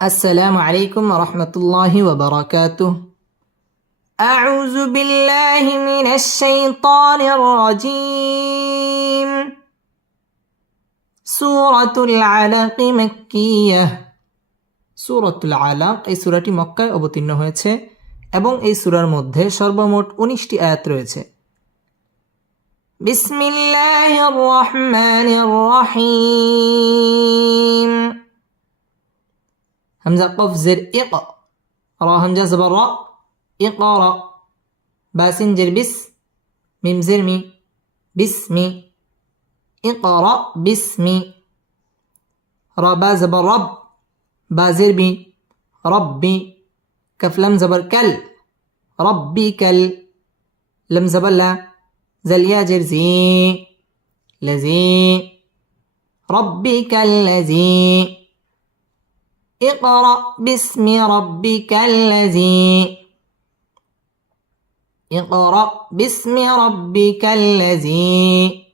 السلام عليكم ورحمة الله وبركاته أعوذ بالله من الشيطان الرجيم سورة العلق مكية সুরতুল আলাক এই সূরাটি মক্কায় অবতীর্ণ হয়েছে এবং এই সূরার মধ্যে সর্বমোট উনিশটি আয়াত রয়েছে বিসমিল্লাহির রহমানির রহিম همزة قف زر إق. را همزة زبر را. إقرأ باسنجر بس. ميم بسمي باسمي اقرأ را ربا زبر رب. با زربي ربي كف لم زبر كل. ربي كل. لم زبر لا. زل ياجر زي. لزي. ربك الذي اقرأ باسم ربك الذي اقرأ باسم ربك الذي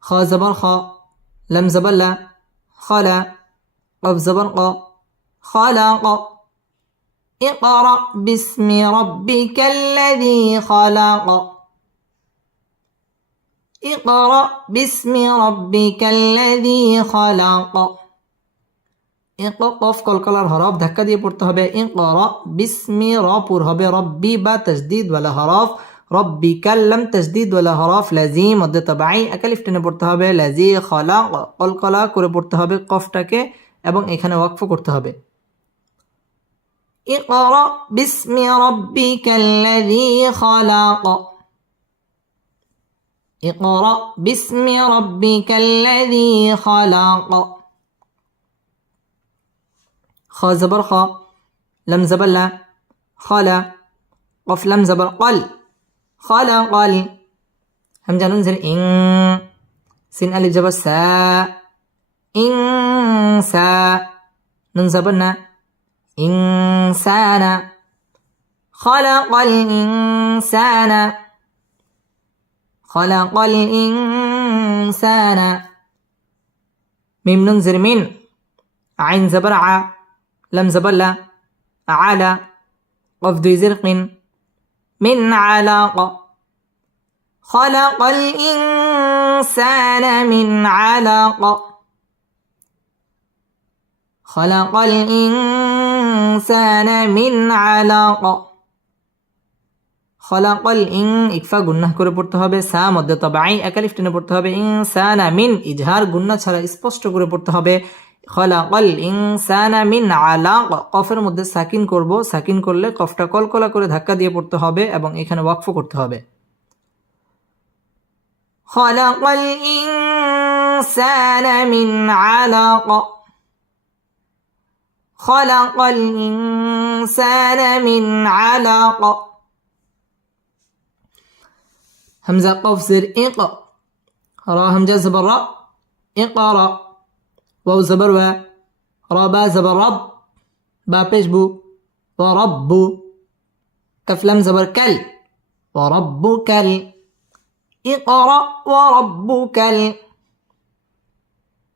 خا زبر خا لم زبر لا خلا قف زبر قا خلق اقرأ باسم ربك الذي خلق. اقرأ باسم ربك الذي خلق. কফ কলকলার হরফ ধাক্কা দিয়ে পড়তে হবে ইক র বিসমি র পুর হবে রব্বি বা তসদিদ ওয়ালা হরফ রব্বি কাল্লাম তসদিদ ওয়ালা হরফ লাজি মধ্যে তবাই একালিফ টেনে পড়তে হবে লাজি খলা কলকলা করে পড়তে হবে কফটাকে এবং এখানে ওয়াকফ করতে হবে اقرأ باسم ربك الذي خلق اقرأ باسم ربك الذي خلق خ زبر خ لم زبر لا خلا قف لم زبر قل خلا قل همزة ننزل إن. سين ألف جبر سا. إنسا نون زبرنا إنسان خلق الإنسان خلق الإنسان ميم ننزل من عين زبر ع لم زبر لا على قف ذي زرق من علق خلق الإنسان من علق خلق الإنسان من علق خلق الإن ইকফা গুন্নাহ করে পড়তে হবে সা মধ্যে তবাই একালিফ টেনে পড়তে হবে ইনসানা মিন ইজহার গুন্না ছাড়া স্পষ্ট করে পড়তে হবে খলাকল ইনসানা মিন আলাক। কফের মধ্যে সাকিন করব। সাকিন করলে কফটা কলকলা করে ধাক্কা দিয়ে পড়তে হবে এবং এখানে ওয়াকফ করতে হবে। খলাকল ইনসানা মিন আলাক। খলাকল ইনসানা মিন আলাক। হামজা কফ জের ইক রা হামজা জবর ইক রা واو زبر و را با زبر رب با پیش بو ورب كف لم زبر كل وربك ال اقرأ وربك ال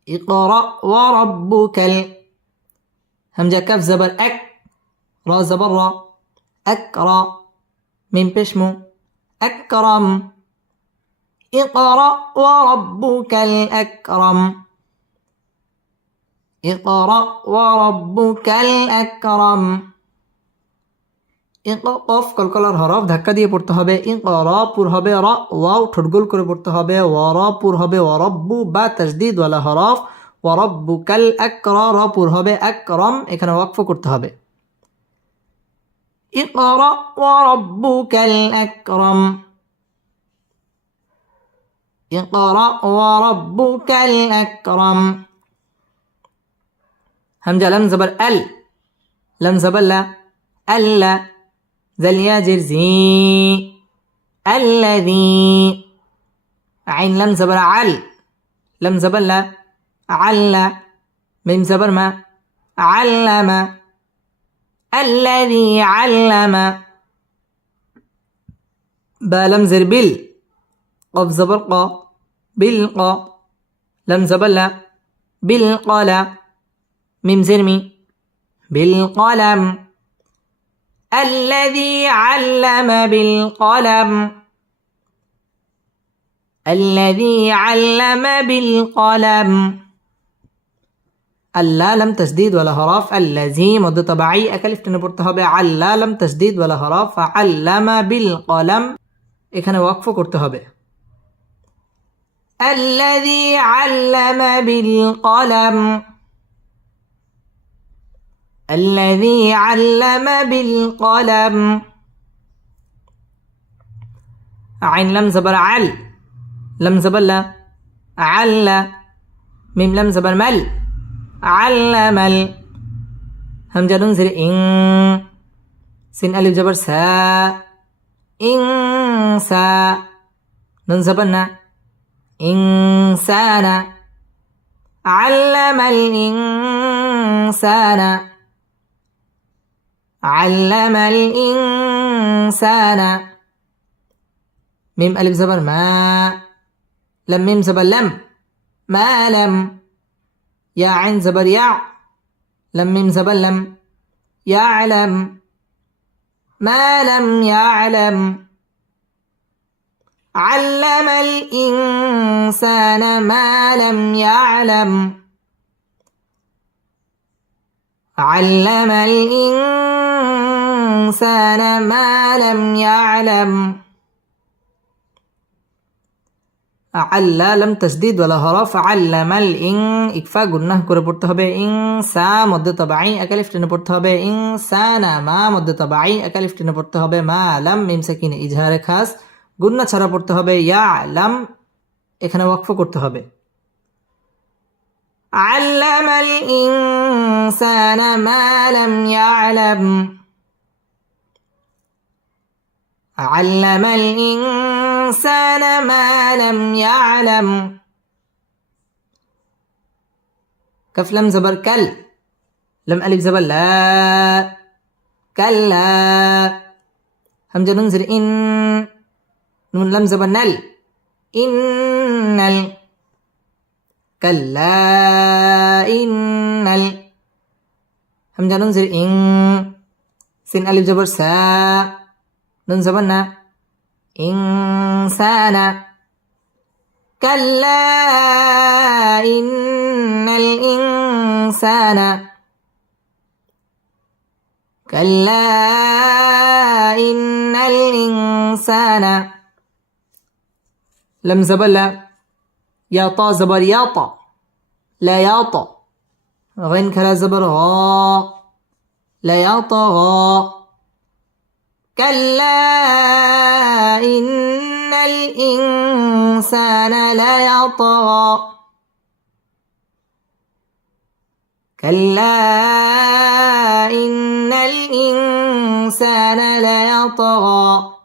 اقرأ وربك ال همزة كف زبر أك را زبر را. أكرا من بشمو أكرم اقرأ وربك الأكرم اقرأ وربك الأكرم কফ কলকলার হরফ ধাক্কা দিয়ে পড়তে হবে ইক র পুর হবে র ওয়াও ঠোঁটগোল করে পড়তে হবে ওয়ার পুর হবে ওয়ারব্বু বা তাজদিদ ওয়ালা হরফ ওয়ারব্বুকাল আকরা র পুর হবে আকরম এখানে ওয়াকফ করতে হবে اقرأ وربك الأكرم اقرأ وربك الأكرم همزة لم زبر ال. لم زبر لا. ألا ذل يا جرزي. الذي عين لم زبر عل. لم زبر لا. عل ميم زبر ما. علم الذي علم با لم زر بال. قف زبر قا. بالقا لم زبر لا. بالقلا ميم زرمي بالقلم الذي علم بالقلم الذي علم بالقلم আল্লালাম তসদিদ ওয়ালা হরফ আল্লাজি মধ্য তবাই একালিফ টেনে পড়তে হবে আল্লালাম তসদিদ ওয়ালা হরফ আল্লামা বিল কলাম এখানে ওয়াকফ করতে হবে الذي علم بالقلم الذي علم بالقلم. عين لم زبر عل. لم زبر لا. عل. ميم لم زبر مل. علم ال. همجة ننزل إن. سين ألف جبر سا. إنسا نون زبرنا إنسان علم الإنسان. علم الإنسان. ميم ألف زبر ما. لم ميم زبر لم. ما لم. يا عين زبر يع لم ميم زبر لم. يعلم. ما لم يعلم. علم الإنسان ما لم يعلم. علم الإنسان ما لم يعلم আল্লালাম তসদিদ ওয়ালা হরফ আল্লামাল ইং ইকফা গুন্নাহ করে পড়তে হবে ইং সা মধ্য তবাই একালিফ টেনে পড়তে হবে ইং সা না মা মধ্য তবাই একালিফ টেনে পড়তে হবে মা আলাম মিম সাকিনে ইজহারে খাস গুন্না ছাড়া পড়তে হবে ইয়া আলাম এখানে ওয়াকফ করতে হবে علم الإنسان ما لم يعلم علم الإنسان ما لم يعلم. كف لم زبر كل. لم ألف زبر لا. كلا. همزة ننزل إن. نون لم زبر نل. إن ال. كلا. إن ال. همزة ننزل إن. سين ألف جبر سا. نون زبرنا إنسان كلا إن الإنسان. كلا إن الإنسان. لم زبر لا. يا طا زبر يا طا. لا يا طا. غين كلا زبر غا. لا يا طغى كلا إن الإنسان لا يطغى كلا إن الإنسان ليطغى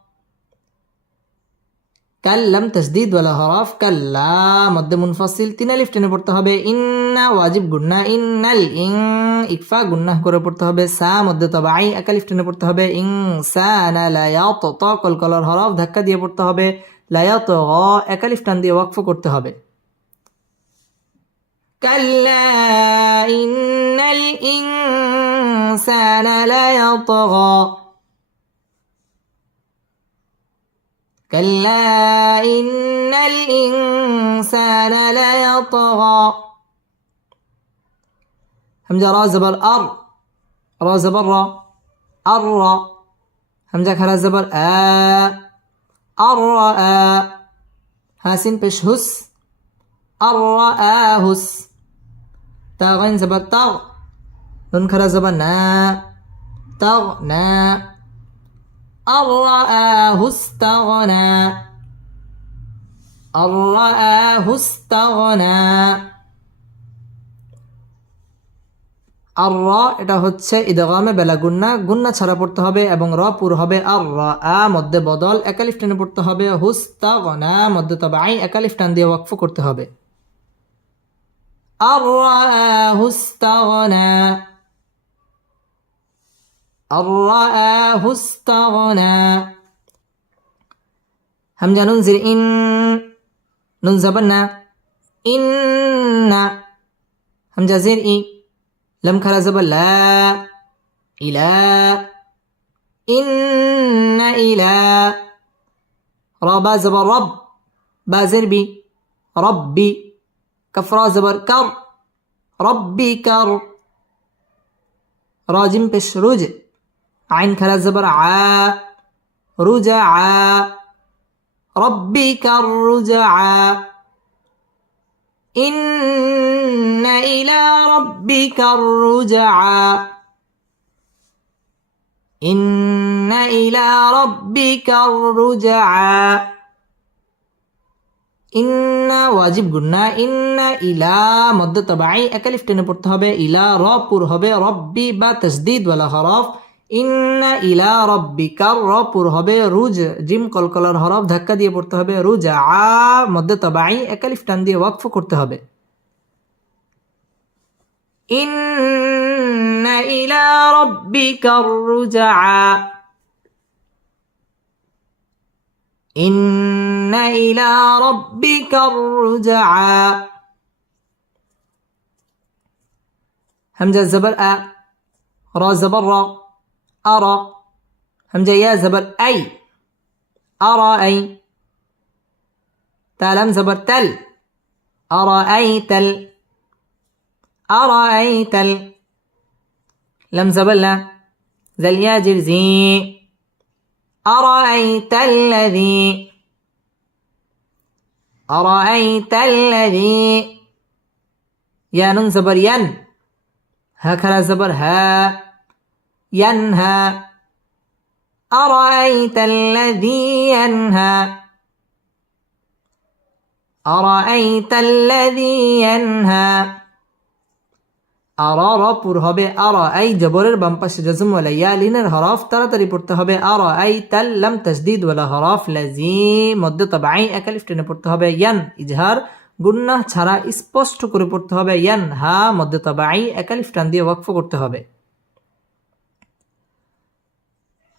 কাল্লাম তসদিদ ওয়ালা হরফ কাল্লা মধ্যে মুনফাসিল তিন আলিফ টেনে পড়তে হবে ইন্না ওয়াজিব গুন্না ইন্নাল ইং ইকফা গুন্নাহ করে পড়তে হবে সা মধ্যে তবাই একালিফ টেনে পড়তে হবে ইং সা না লায়াত ত কলকলার হরফ ধাক্কা দিয়ে পড়তে হবে লায়াত গ একালিফ টান দিয়ে ওয়াকফ করতে হবে كلا إن الإنسان ليطغى كلا إن الإنسان ليطغى همزة را زبر أر. را را أر همزة كرا زبر آ. الرأى هاسين بش هس. الرآهس تاغين زبر تغ نون كرا زبر نا. تغنى أن رآه استغنى أن استغنى আর র, এটা হচ্ছে ইদগামে বেলা গুন্না। গুন্না ছাড়া পড়তে হবে এবং র পুর হবে আর র, আ মধ্যে বদল, একালিফ টেনে পড়তে হবে। হুস্তা গনা মধ্যে তবে আই একালিফ টান দিয়ে ওয়াকফ করতে হবে। আর হুস্তা আর হুস্তা গনা হামজা নুন জির, ইন, নুন জাবান্না ইন্না হামজা জির, ই। لم كلا زبر لا إلى إن إلى ربا زبر رب بازر بي ربي كفرا زبر كر ربي كر راجم بش رج عين كلا زبر ع رجع ربك الرجعى إن إلى ربك الرجعى إن إلى ربك الرجعى ইন্না ওয়াজিব গুন্না ইন্না ইলা মধ্য তবাই একালিফ টেনে পড়তে হবে ইলা রব পুর হবে রব্বি বা তসদিদ ওয়ালা হরফ ইন্না ইলা রব্বিকার র পুর হবে রুজ জিম কলকলার হরফ ধাক্কা দিয়ে পড়তে হবে রুজ আ মধ্য তবাই একালিফ টান দিয়ে ওয়াকফ করতে হবে إن إلى ربك الرجعى. إن إلى ربك الرجعى. همزة زبر أ را زبر را أرى همزة يا زبر أي أرى أي. تلم زبر تل أرى أي تل. أرأيت ال لم زبر لا. ذا الياجر زي أرأيت الذي أرأيت الذي يا نون زبر ين. هكذا زبر ها. ينهى أرأيت الذي ينهى أرأيت الذي ينهى আর পুর হবে, আরা আই জবরের বাম পাশে জজম ওয়ালা ইয়ালিনের হরফ তাড়াতাড়ি পড়তে হবে, আরা আই তাল তসদিদ তাসদিদ ওয়ালা হরফ লাজিম মধ্য তবে আই একালিফ টেনে পড়তে হবে, ইয়ান ইজহার গুন্নাহ ছাড়া স্পষ্ট করে পড়তে হবে, ইয়ান হা, মধ্য তবে আই একালিফ টান দিয়ে ওয়াকফ করতে হবে।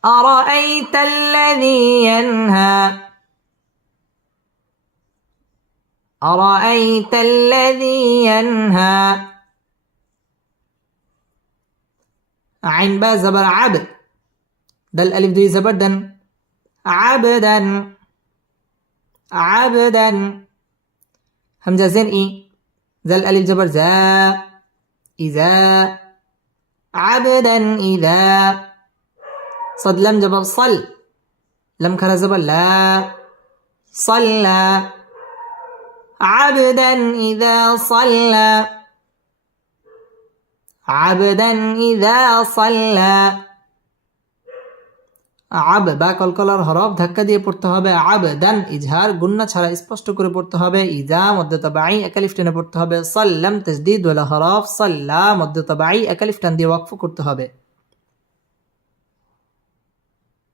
আরা আই তাল্লাযী ইয়ানহা আরা আই তাল্লাযী ইয়ানহা عين با زبر عبد ده الألف دي زبر دن. عبدا عبدا همزة زين إي. ذا الألف زبر ذا إذا. عبدا إذا. صد لم جبر صل. لم كلا زبر لا. صلى. عبدا إذا صلى. عبدا إذا صلى আব বা কলকলার হরফ ধাক্কা দিয়ে পড়তে হবে আবদান ইজহার গুন্না ছাড়া স্পষ্ট করে পড়তে হবে ইজা মধ্য তবাই একালিফ টেনে পড়তে হবে সাল্লাম তসদিদ ওয়ালা হরফ সাল্লা মধ্য তবাই একালিফ টান দিয়ে ওয়াকফ করতে হবে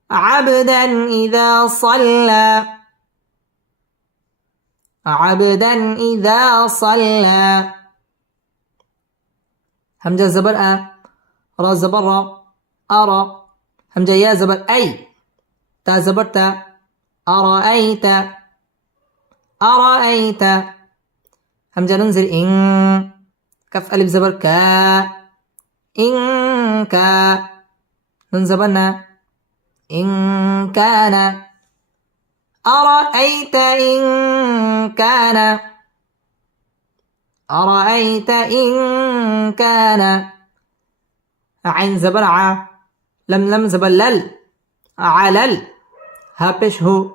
عبدا إذا صلى عبدا إذا صلى همزة زبر أ را زبر را أرى همزة يا زبر أي. تا زبر تا أرأيت أرأيت همزة ننزل إن كف ألف زبر كا. إن كا. نون زبرنا إن كان. أرأيت إن كان. أرأيت إن كان؟ عين زبر ع لم لم زبر لل علل. هابش هو.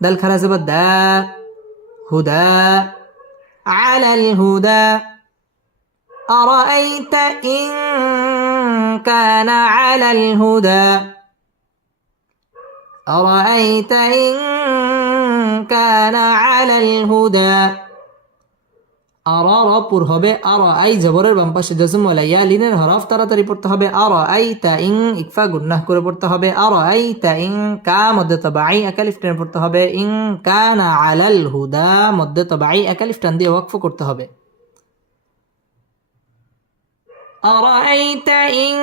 دل خرا زبر دا. هدى. على الهدى أرأيت إن كان على الهدى أرأيت إن كان على الهدى আর পুর হবে আর আই জবরের বাম পাশে জজম ওয়ালা ইয়া লিনের হরফ তাড়াতাড়ি পড়তে হবে আর আই তা ইং ইকফা গুন্নাহ করে পড়তে হবে আর আই তা ইং কা মধ্যে তবাই একালিফ টেনে পড়তে হবে ইং কানা আলাল হুদা মধ্যে তবাই একালিফ টান দিয়ে ওয়াকফ করতে হবে أرأيت إن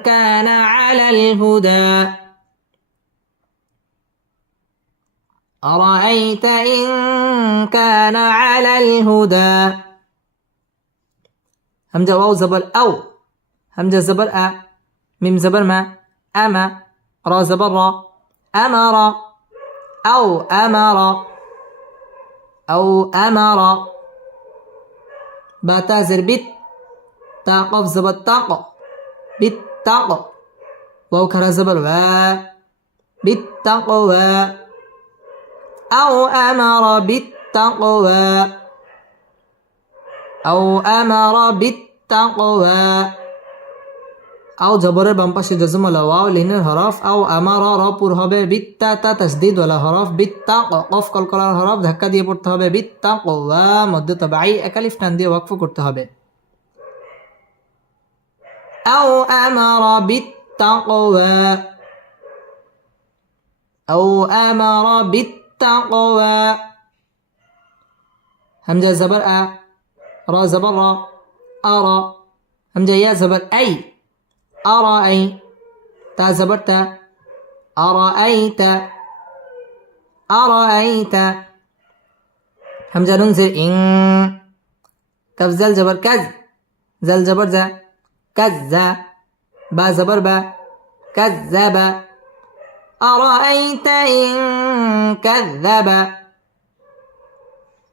كان على الهدى أرأيت إن كان على الهدى؟ همزة واو زبر أو. همزة زبر أ. ميم زبر ما. أما را زبر را. أمر أو أمر أو أمر باتا زر بت تا قف زبر تاق بيت تاق واو كرا زبر وا بالتقوى أو أمر بالتقوى أو أمر بالتقوى আও জবরের বাম পাশে জজম ওলা ওয়াও লিনের হরফ আও আমার র পুর হবে বিত্তা তা তাসদিদ ওলা হরফ বিত্তা কফ কলকলার হরফ ধাক্কা দিয়ে পড়তে হবে বিত্তা কওয়া মধ্য তবাই একালিফ টান দিয়ে ওয়াকফ করতে হবে আও আমার বিত্তাকওয়া আও التقوى همزة زبر أ را زبر را أرى همزة يا زبر أي. أرى أي. تا زبر تا. أرأيت أرأيت همزة ننزل إن. كف زل زبر كز. زل زبر زا. كذا با زبر با. كذب أرأيت إن. كذب.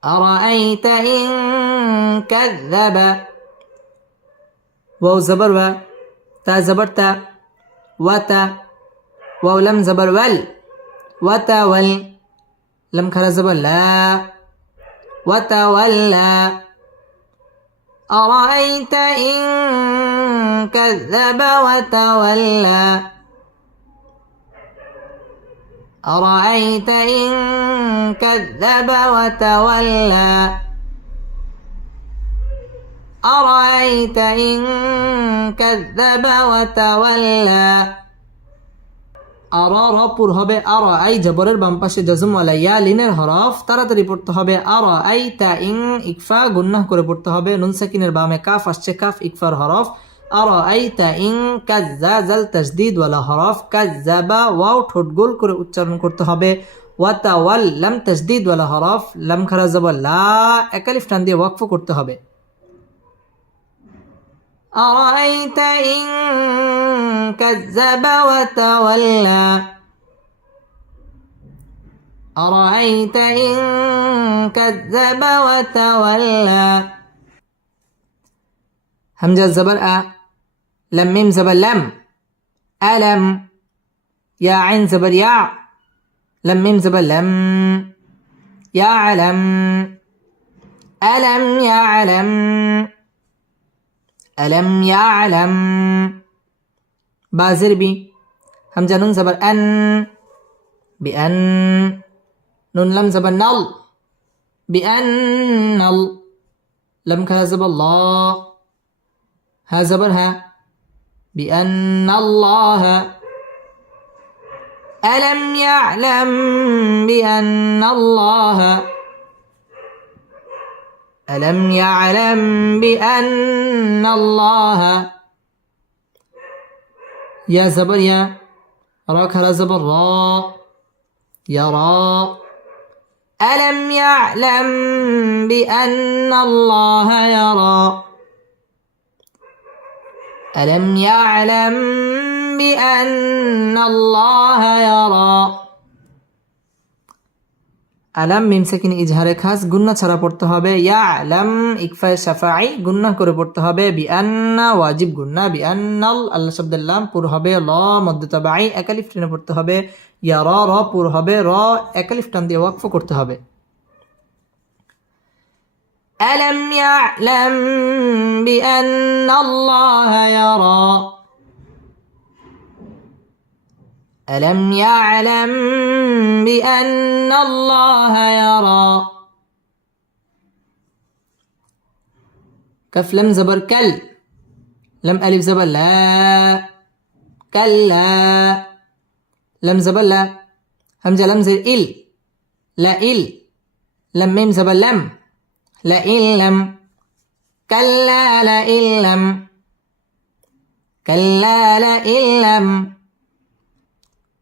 أرأيت إن كذب. واو زبر با تا زبر تا وتا واو لم زبر ول وتا ول. لم خرا زبر لا وتولى أرأيت إن كذب وتولى أرأيت إن كذب وتولى أرأيت إن كذب وتولى আর রপুর হবে আর আই জবরের বাম পাশে জজমওয়ালা ইয়া লিনের হরফ তাড়াতাড়ি পড়তে হবে আর আই তা ইং ইকফা গুন্নাহ করে পড়তে হবে নুন সাকিনের বামে কাফ আসছে কাফ ইকফার হরফ আর আই তা ইং কাজ্জা জাল তাসদিদ ওয়ালা হরফ কাজ্জাবা ওয়াও ঠোঁট গোল করে উচ্চারণ করতে হবে ওয়াতা ওয়াল লাম তাসদিদ ওয়ালা হরফ লাম খারা জবর লা একালিফ টান দিয়ে ওয়াকফ করতে হবে أرأيت إن كذب وتولى أرأيت إن كذب وتولى همزة زبر أ لم ميم زبر لم. ألم. يا عين زبر يا لم ميم زبر لم. يعلم ألم يعلم ألم يعلم بازر بي. همزة نون زبر أن. بأن نون لم زبر نل. بأن نل. لم زبر الله ها زبر ها. بأن الله ألم يعلم بأن الله ألم يعلم بأن الله يا زبر يا راك زبر را يرى ألم يعلم بأن الله يرى ألم يعلم بأن الله يرى আলাম মিম সাকিন ইজহারে খাস গুন্না ছাড়া পড়তে হবে ইয়া আলাম ইকফায় সাফাই গুন্না করে পড়তে হবে বিআন্না ওয়াজিব গুন্না বিআন্নাল আল্লাহ শব্দাল্লাম পুর হবে ল মধ্যতাবাই একালিফ টেনে পড়তে হবে ইয়া র র পুর হবে র একালিফ টান দিয়ে ওয়াকফ করতে হবে ألم يعلم بأن الله يرى؟ ألم يعلم بأن الله يرى؟ كف لم زبر كل. لم ألف زبر لا. كلا لم زبر لا. همزة لم زر إل. لا إل. لم ميم زبر لم. لا إن لم كلا لا إن لم كلا لا إن لم.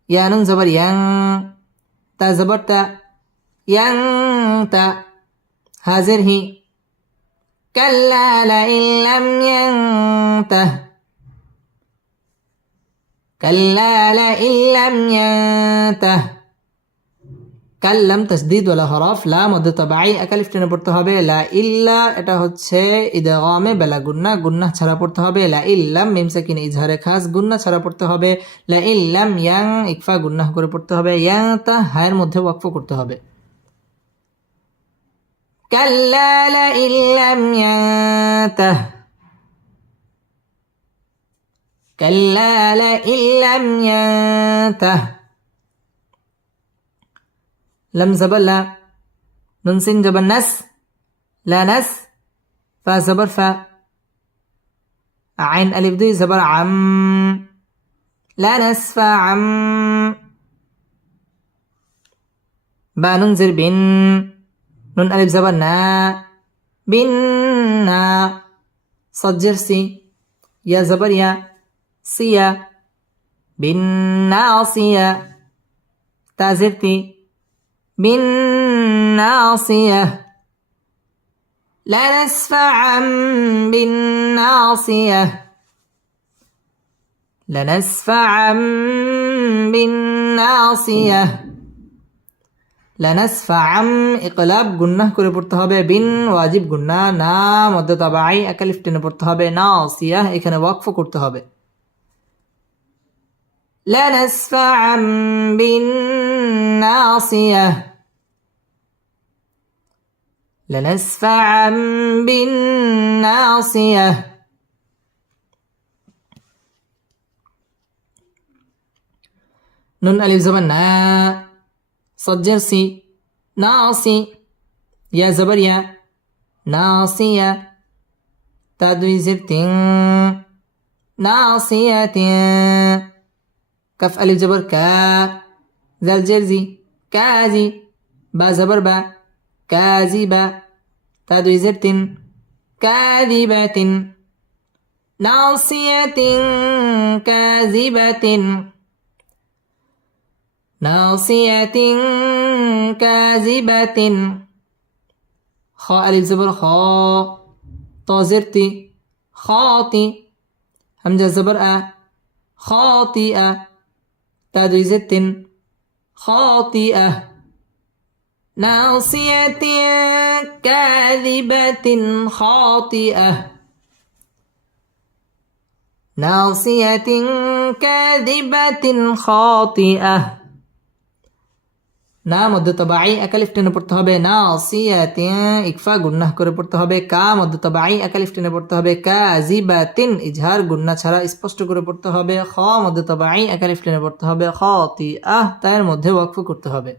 يا نون زبر ين تا زبر تا ين تا. هازر هي كلا لئن لم ينته. كلا لئن لم ينته. কাল্লাম তসদিদ ওলা হরফ, লা মধ্য তবাই একালিফ টেনে পড়তে হবে, লা ইল্লা, এটা হচ্ছে ইদগামে বেলা গুন্না গুন্না ছাড়া পড়তে হবে, লা ইল্লাম মিম সাকিন ইজহারে খাস, গুন্না ছাড়া পড়তে হবে, লা ইল্লাম ইয়াং ইকফা গুন্না করে পড়তে হবে, ইয়াং তা হায়ের মধ্যে ওয়াকফ করতে হবে। কাল্লা লা ইল্লাম ইয়ান্তাহ কাল্লা লা ইল্লাম ইয়ান্তাহ لم زبر لا. نون سين جبر نس لا نس فا زبر فا. عين ألف دي زبر عم. لا نسف عم. با ننزل بن. نون ألف زبر نا. بنا صجر سي. يا زبر يا. سيا بالناصية تازرتي بالناصية لا نسفعا بالناصية لنسفعا بالناصية لنسفعا ইকলাব গুন্নাহ করে পড়তে হবে বিন ওয়াজিব গুন্না না মধ্য তাবাই একালিফ টেনে পড়তে হবে নাসিয়া এখানে ওয়াকফ করতে হবে لنسفعا بالناصية لنسفعا بالناصية. نون ألف زبر نا. صجر سي ناصي. يا زبر يا ناصية. تدوي زبتين. ناصية. كف ألف زبر كا. ذا الجرزي. كازي. با زبر با كاذبة تدوي زبتين كاذبة. ناصية. كاذبة. ناصية. كاذبة. خاء ألف زبر خاء طازرتي خاطي همزة زبر أ. خاطئة. تدري زت خاطئة. ناصية كاذبة خاطئة. ناصية كاذبة خاطئة. না মধ্যতবাই একালিফ টেনে পড়তে হবে, না অসিয়াতে ইকফা গুন্নাহ করে পড়তে হবে, কা মধ্যতবাই একালিফ টেনে পড়তে হবে, কা জিবা তিন ইজহার গুন্না ছাড়া স্পষ্ট করে পড়তে হবে, খ মধ্যতবাই একালিফ টেনে পড়তে হবে খ তি আহ তার মধ্যে ওয়াকফ করতে হবে।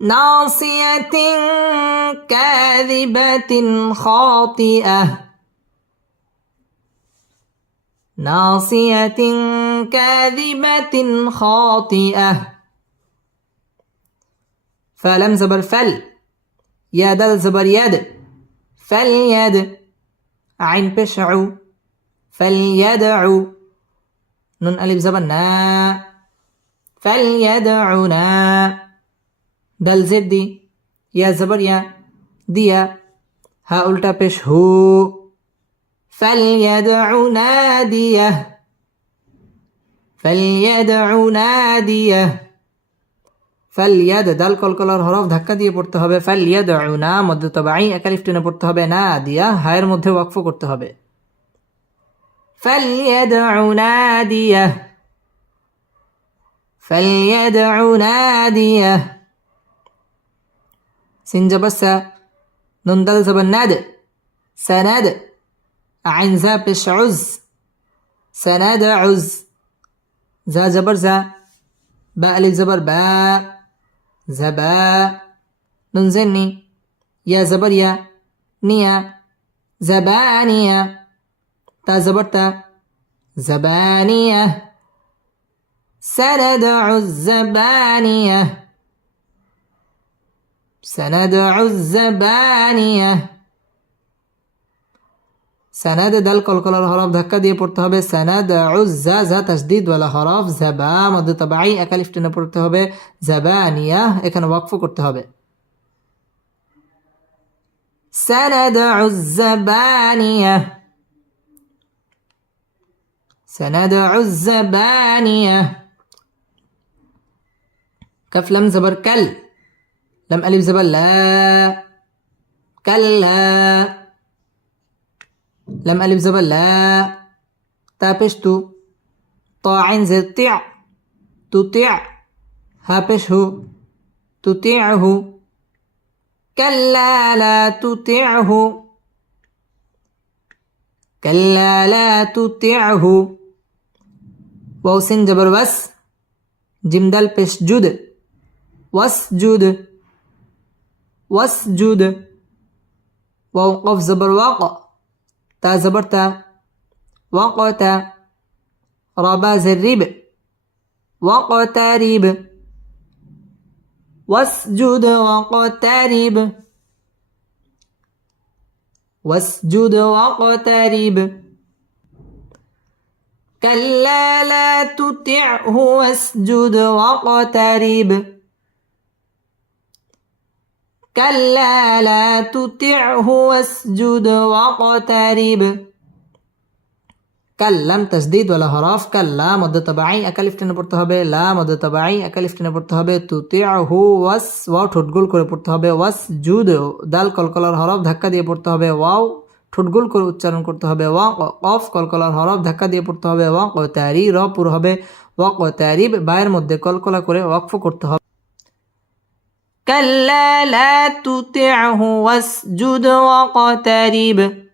নাসিয়াতিন কাযিবাতিন, খাতিআহ ناصية كاذبة خاطئة. فلم زبر فل يا زبر يد فليد عين بشعو فليدعو نون ألف زبر نا فليدعنا دل زدي يا زبر يا ديا ها ألتا بش هو فليدع ناديه فليدع ناديه ফালিয়াদ দাল কলকলার হরফ ধাক্কা দিয়ে পড়তে হবে ফালিয়াদ না মধ্য তবাই একালিফ টেনে পড়তে হবে না দিয়া হায়ের মধ্যে ওয়াকফ করতে হবে ফালিয়াদ নাদিয়া ফালিয়াদ নাদিয়া সিন জবসা নুন দাল জবর নাদ সানাদ عين ذا بش عز. سناد عز. ذا زبر ذا. باء للزبر باء. زبا نون زني يا زبر يا. نيا. زبانية تا زبر تا. زبانية سندع الزبانية سندع الزبانية সানাদ দাল কলকলার হরফ ধাক্কা দিয়ে পড়তে হবে সানাদ উজ্জা জা তাসদিদ ওয়ালা হরফ জাবা মধ্য তাবাই একালিফ টেনে পড়তে হবে জাবানিয়া এখানে ওয়াকফ করতে হবে সানাদ উজ্জাবানিয়া سندع الزبانية كف لم زبر كل لم ألف زبر لا كلا لم ألف زبر لا. تابشتو. طاعن زد تع تطيع. هابشه تطيعه. كلا لا تطعه كلا لا تطعه ووسن جبر وس. جمدل پیش جد واسجد واسجد ووقف زبر واق تا زبر تا وقتا ربا زرب واقترب واسجد واقترب واسجد واقترب كلا لا تطعه واسجد واقترب كلا لا تطعه واسجد واقترب কাল্লাম তাসদিদ ওয়ালা হরফ কাল্লা মধ্য তবাই একালিফ টেনে পড়তে হবে লা মধ্য তবাই একালিফ টেনে পড়তে হবে তুতে হু ওয়াস ওয়াও ঠোঁটগুল করে পড়তে হবে ওয়াস জুদ দাল কলকলার হরফ ধাক্কা দিয়ে পড়তে হবে ওয়াও ঠোঁটগুল করে উচ্চারণ করতে হবে ওয়া কফ কলকলার হরফ ধাক্কা দিয়ে পড়তে হবে ওয়া কতারি র পুর হবে ওয়া কতারিব বায়ের মধ্যে কলকলা করে ওয়াকফ করতে হবে كلا لا تطعه واسجد واقترب.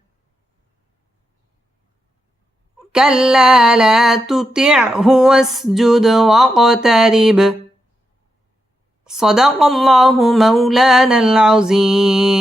كلا لا تطعه واسجد واقترب. صدق الله مولانا العظيم.